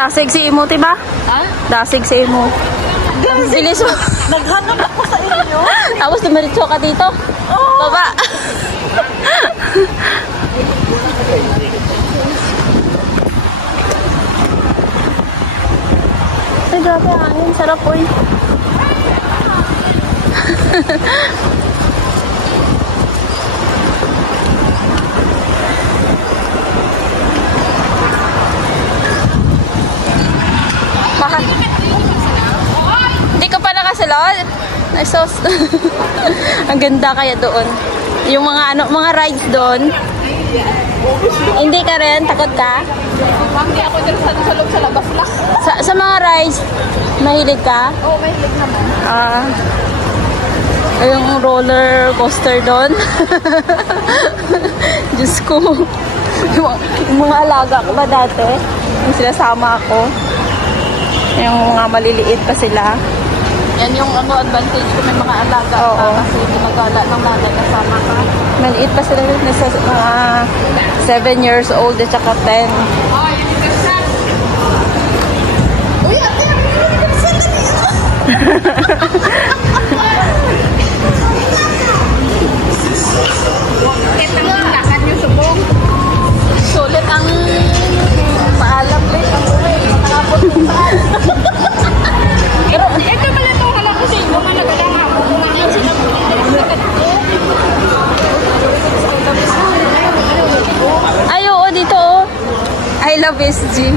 Dasig si Imo, diba? Ha? Dasig si Imo. Bilis mo. Naghanap ako sa inyo. Tapos dumiritso ka dito. Oh. Baba. Ay, grabe ang hangin. Sarap po eh. Bakit? Hindi ka pa nakasalon? Naisos. Ang ganda kaya doon. Yung mga mga rides doon. Hindi ka rin? Takot ka? Hindi ako dyan sa loob sa labas lang. Sa mga rides, mahilig ka? Oo, mahilig naman. Yung roller coaster doon. Diyos ko. Yung mga alaga ko ba dati? Yung sinasama ako. Yung mga maliliit pa sila. Yan yung advantage ko may mga alaga ka kasi ginagala ng nanay kasama ka. Maliit pa sila. Nasa mga 7 years old at saka 10. Uy, ate! Lakad yung subong. Sulit ang paalam ulit. Ang uwi. Nakapot mo saan. Pero ito pala ito. Alam ko sa inyo. Mga nagalaha mo. Mga yan sila. Ay, oo, dito oh. I love SG.